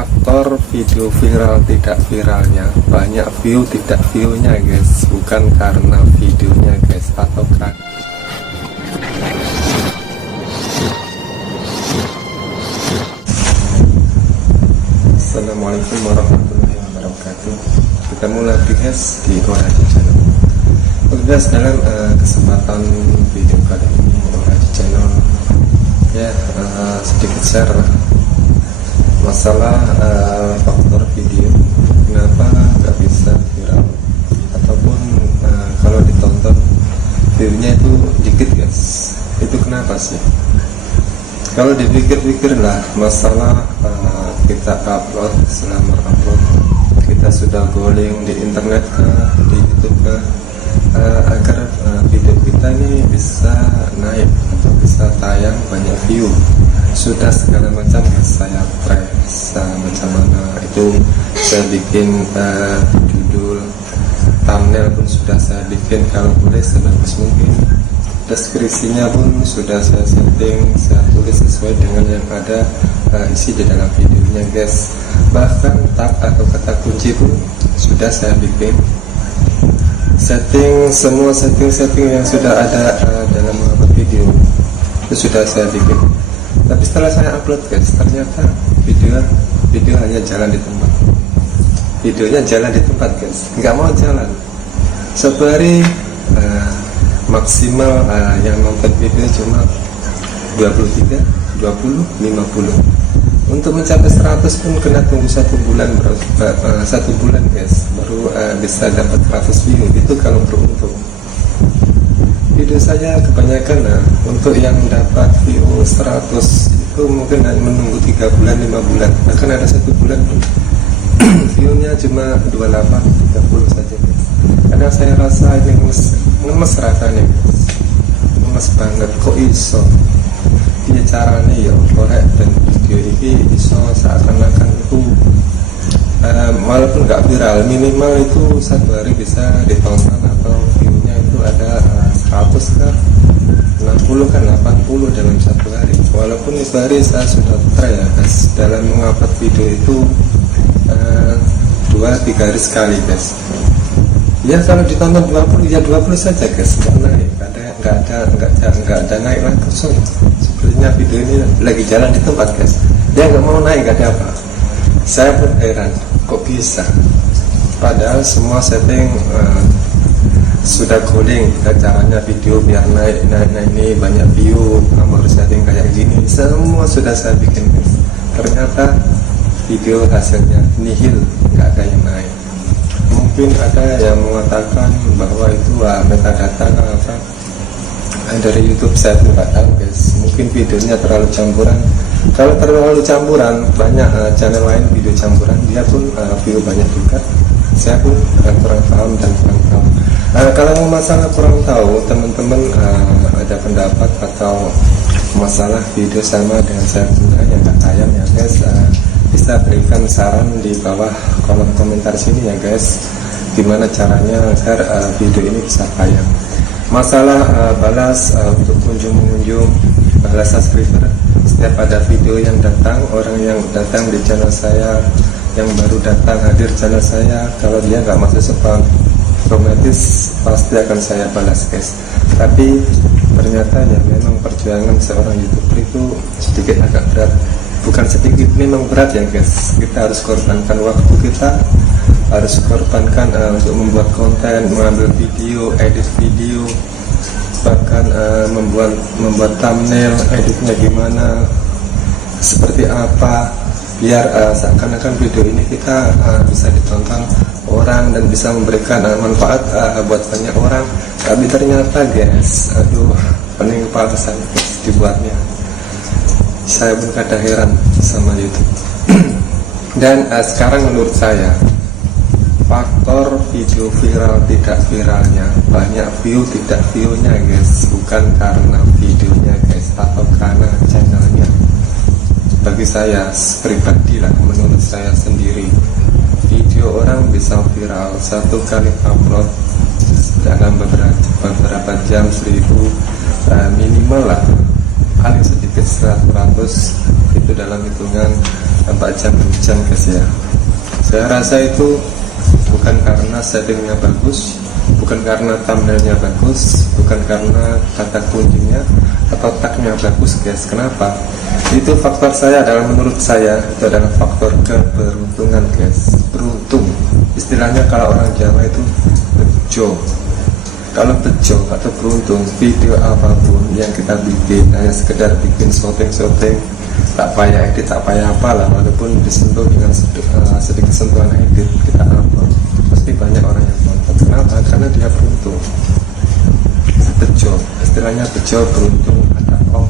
faktor video viral tidak viralnya, banyak view tidak viewnya guys, bukan karena videonya guys, atau kan. Assalamualaikum warahmatullahi wabarakatuh. Ketemu lagi guys di Oraji Channel. Oke guys, dalam kesempatan video kali ini Oraji Channel ya sedikit share masalah faktor video kenapa nggak bisa viral, ataupun kalau ditonton viewnya itu dikit guys. Itu kenapa sih? Kalau dipikir-pikir lah, masalah kita upload, selama upload kita sudah googling di internet di YouTube agar video kita ini bisa naik atau bisa tayang banyak view, sudah segala macam saya press macam mana itu saya bikin judul, thumbnail pun sudah saya bikin kalau boleh sebagus mungkin, deskripsinya pun sudah saya setting, saya tulis sesuai dengan yang ada isi di dalam videonya guys. Bahkan tag atau kata kunci pun sudah saya bikin, setting semua setting yang sudah ada dalam membuat video itu sudah saya bikin. Tapi setelah saya upload guys, ternyata video hanya jalan di tempat, videonya jalan di tempat guys, nggak mau jalan. Satu hari maksimal yang nonton video cuma 23, 20, 50. Untuk mencapai 100 pun kena tunggu 1 bulan, 1 bulan guys, baru bisa dapat 100 view. Itu kalau beruntung. Video saya kebanyakan untuk yang dapat view 100 itu mungkin hanya menunggu 3 bulan, 5 bulan. Akan ada 1 bulan pun viewnya cuma 28, 30 saja guys. Karena saya rasa ini ngemes rasanya guys, ngemes banget. Kok iso dia caranya ya korek dan video ini iso seakan-akan itu walaupun nggak viral, minimal itu 1 hari bisa ditonton atau viewnya itu ada 100 kan, 60 kan, 80 dalam 1 hari. Walaupun itu hari saya sudah try ya guys, dalam mengupload video itu 2-3 hari sekali guys. Ya kalau ditonton 20 ya 20 saja guys, nggak ada naik langsung. Sepertinya video ini lagi jalan di tempat guys, dia nggak mau naik, nggak ada apa. Saya pun heran kok bisa, padahal semua setting sudah coding caranya video biar naik ini banyak view, kamu harus setting kayak gini, semua sudah saya bikin guys. Ternyata video hasilnya nihil, nggak ada yang naik. Mungkin ada yang mengatakan bahwa itu metadata apa dari YouTube, saya pun nggak tahu guys. Mungkin videonya terlalu campuran. Kalau terlalu campuran, banyak channel lain video campuran, dia pun view banyak juga. Saya pun kurang paham dan kurang tahu. Kalau masalah kurang tahu, teman-teman ada pendapat atau masalah video sama dengan saya punya yang nggak tayang ya guys, bisa berikan saran di bawah kolom komentar sini ya guys, gimana caranya agar video ini bisa tayang. Masalah balas untuk pengunjung, balas subscriber, setiap ada video yang datang, orang yang datang di channel saya, yang baru datang hadir channel saya, kalau dia nggak masuk spam, otomatis pasti akan saya balas guys. Tapi ternyata ya memang perjuangan seorang YouTuber itu sedikit agak berat, bukan sedikit, memang berat ya guys. Kita harus korbankan waktu kita, harus korbankan untuk membuat konten, mengambil video, edit video, bahkan membuat thumbnail, editnya gimana, seperti apa, biar seakan-akan video ini kita bisa ditonton orang dan bisa memberikan manfaat buat banyak orang. Tapi ternyata guys, aduh, pening kepala saya dibuatnya. Saya pun kadang heran sama YouTube. Dan sekarang menurut saya faktor video viral tidak viralnya, banyak view tidak viewnya guys, bukan karena videonya guys, atau karena channelnya. Bagi saya pribadi lah, menurut saya sendiri, video orang bisa viral 1 kali upload dalam beberapa jam, 1000 minimal lah, paling sedikit 100 itu dalam hitungan jam guys ya. Saya rasa itu bukan karena settingnya bagus, bukan karena thumbnailnya bagus, bukan karena kata kuncinya atau tagnya bagus guys. Kenapa? Itu faktor saya adalah, menurut saya itu adalah faktor keberuntungan guys. Beruntung, istilahnya kalau orang Jawa itu bejo. Kalau bejo atau beruntung, video apapun yang kita bikin hanya sekedar bikin syuting, tak payah edit, tak payah apalah, walaupun disentuh dengan sedikit sentuhan edit, kita upload, pasti banyak orang yang nonton. Kenapa? Karena dia beruntung. Bejo, istilahnya bejo, beruntung, atau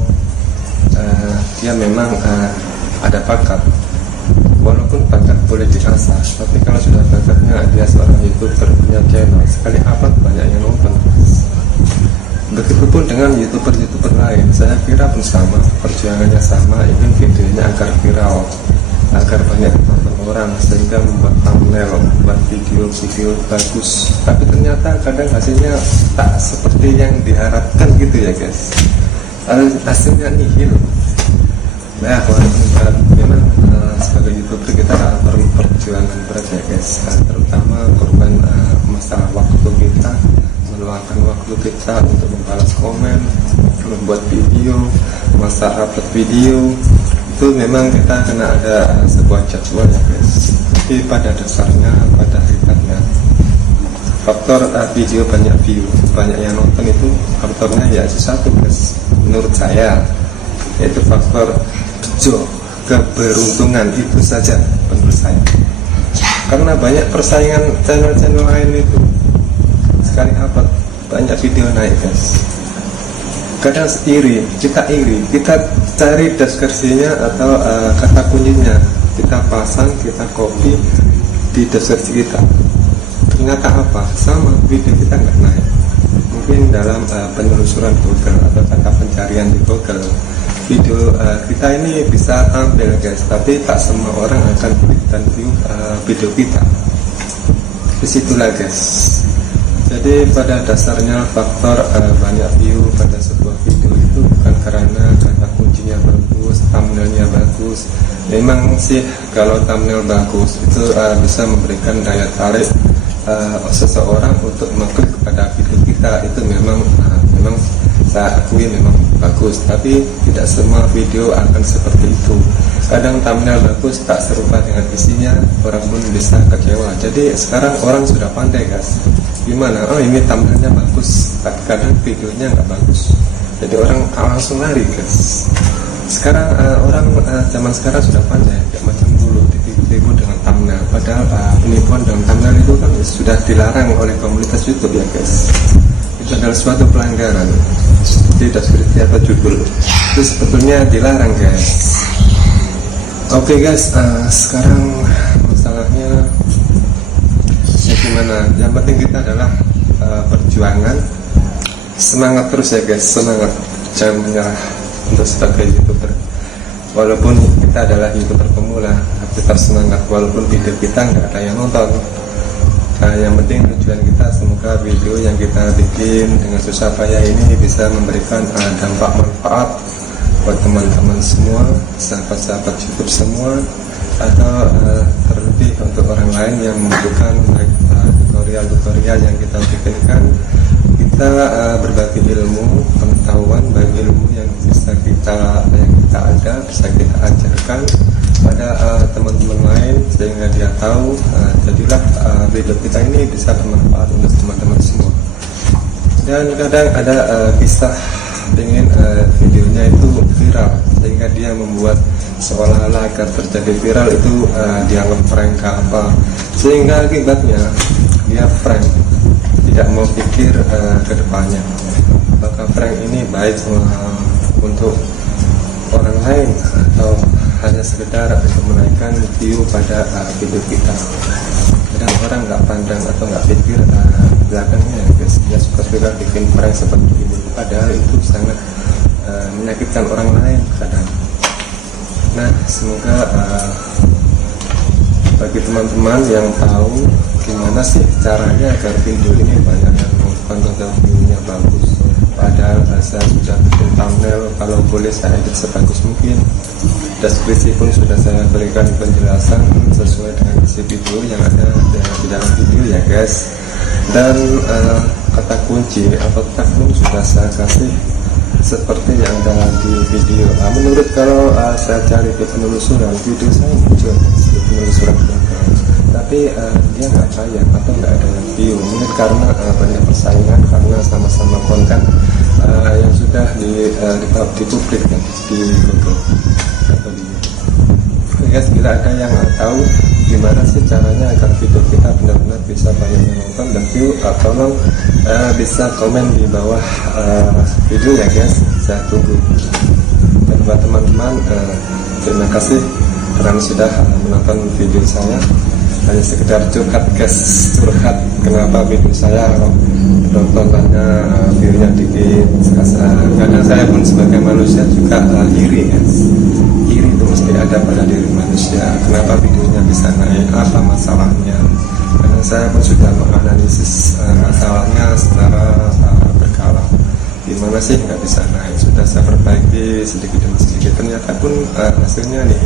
dia memang ada bakat. Walaupun bakat boleh diasah, tapi kalau sudah bakatnya, dia seorang YouTuber, punya channel, sekali upload banyak yang nonton. Begitupun dengan YouTuber lain, saya kira pun sama, perjuangannya sama, ingin videonya agar viral, agar banyak nonton orang, sehingga membuat thumbnail, membuat video bagus. Tapi ternyata kadang hasilnya tak seperti yang diharapkan gitu ya guys. Hasilnya nihil. Nah, memang sebagai YouTuber kita perlu perjuangan berat ya guys, terutama korban masalah waktu kita, meluangkan waktu kita untuk membalas komen, membuat video, masa upload video, itu memang kita kena ada sebuah jadwal ya guys. Tapi pada dasarnya, pada hakikatnya, faktor video banyak view, banyak yang nonton itu faktornya ya satu guys, menurut saya, yaitu faktor bejo, keberuntungan. Itu saja menurut saya. Karena banyak persaingan channel-channel lain itu, sekali upload banyak video naik guys. Kadang iri, kita cari deskripsinya atau kata kuncinya, kita pasang, kita copy di deskripsi kita. Ternyata apa? Sama, video kita nggak naik. Mungkin dalam penelusuran Google atau kata pencarian di Google, video kita ini bisa tampil guys, tapi tak semua orang akan klik dan view video kita. Disitulah guys. Jadi pada dasarnya faktor banyak view pada sebuah video itu bukan karena kata kuncinya bagus, thumbnailnya bagus. Memang sih kalau thumbnail bagus itu bisa memberikan daya tarik seseorang untuk mengklik pada video kita. Itu memang saya akui memang bagus, tapi tidak semua video akan seperti itu. Kadang thumbnail bagus tak serupa dengan isinya, orang pun bisa kecewa. Jadi sekarang orang sudah pandai guys, gimana? Oh ini thumbnailnya bagus, tapi kadang videonya nggak bagus, jadi orang langsung lari guys. Sekarang orang zaman sekarang sudah pandai, tidak macam dulu ditipu dengan thumbnail. Padahal penipuan dengan thumbnail itu kan sudah dilarang oleh komunitas YouTube ya guys. Itu adalah suatu pelanggaran. Seperti deskripsi atau judul itu sebetulnya dilarang guys. Oke guys, sekarang masalahnya ya gimana? Yang penting kita adalah perjuangan, semangat terus ya guys, semangat, jangan menyerah untuk sebagai YouTuber. Walaupun kita adalah YouTuber pemula, tetap semangat walaupun video kita nggak ada yang nonton. Yang penting tujuan kita, semoga video yang kita bikin dengan susah payah ini bisa memberikan dampak manfaat buat teman-teman semua, sahabat-sahabat YouTube semua, atau terlebih untuk orang lain yang membutuhkan tutorial yang kita bikinkan. Kita berbagi ilmu, pengetahuan, baik ilmu yang bisa kita ada, bisa kita ajarkan pada teman-teman lain sehingga dia tahu. Jadilah video kita ini bisa bermanfaat untuk teman-teman semua. Dan kadang ada kisah ingin videonya itu viral, sehingga dia membuat seolah-olah agar terjadi viral itu dianggap prank ke apa, sehingga akibatnya dia prank, tidak mau pikir ke depannya apakah prank ini baik untuk orang lain atau hanya sekedar untuk menaikkan view pada video kita. Kadang orang nggak pandang atau nggak pikir belakangnya ya guys, dia suka bikin prank seperti ini, padahal itu sangat menyakitkan orang lain kadang. Nah, semoga bagi teman-teman yang tahu gimana sih caranya agar video ini banyak yang nonton atau view-nya bagus, padahal saya sudah bikin thumbnail, kalau boleh saya edit sebagus mungkin. Deskripsi pun sudah saya berikan penjelasan sesuai dengan isi video yang ada di dalam video ya guys. Dan kata kunci atau tag pun sudah saya kasih seperti yang ada di video. Menurut kalau saya cari di penelusuran video saya muncul di penelusuran belakang, tapi dia nggak tayang atau nggak ada yang view. Mungkin karena banyak persaingan, karena sama-sama konten yang sudah dipublik di Google atau di YouTube. Guys, bila ada yang tahu gimana sih caranya agar video kita benar-benar bisa banyak yang nonton dan view, tolong bisa komen di bawah video ya guys, saya tunggu. Dan buat teman-teman, terima kasih karena sudah menonton video saya. Hanya sekedar curhat guys, curhat kenapa video saya tontonannya view-nya dikit. Karena saya pun sebagai manusia juga iri guys. Iri itu mesti ada pada diri manusia. Kenapa videonya bisa naik, apa masalahnya? Karena saya pun sudah menganalisis masalahnya secara berkala. Gimana sih nggak bisa naik? Sudah saya perbaiki sedikit demi sedikit. Ternyata pun hasilnya nih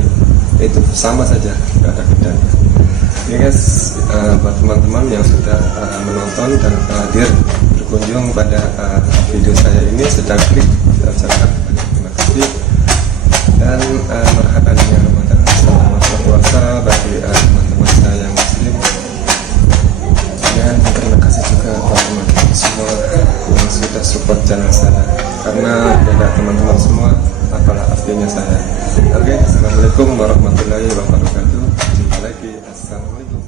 itu sama saja, nggak ada bedanya. Ya guys, buat teman-teman yang sudah menonton dan hadir berkunjung pada video saya ini, sudah klik, saya ucapkan terima kasih. Dan marhaban ya Ramadan, selamat berpuasa bagi teman-teman saya yang muslim. Dan terima kasih juga buat teman-teman semua yang sudah support channel saya, karena tidak teman-teman semua apalah artinya saya. Oke, assalamualaikum warahmatullahi wabarakatuh. Jumpa lagi, assalamualaikum.